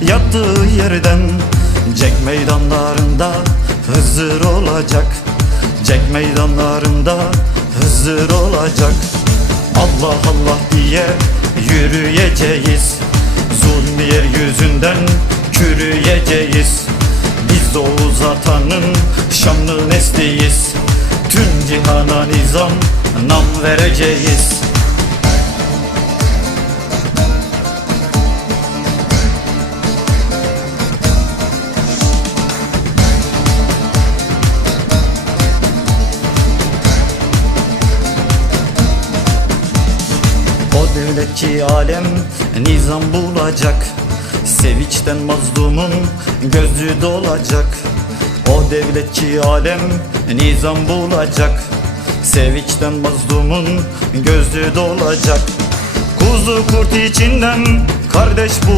Yattığı yerden Cek meydanlarında Hızır olacak. Cek meydanlarında Hızır olacak. Allah Allah diye yürüyeceğiz. Zulmü yeryüzünden çürüyeceğiz. Biz Oğuz Atan'ın şanlı nesliyiz. Tüm cihana nizam nam vereceğiz devletçi alem nizam bulacak. Sevinçten mazlumun gözü dolacak. O devletçi alem nizam bulacak. Sevinçten mazlumun gözü dolacak. Kuzu kurt içinden kardeş bu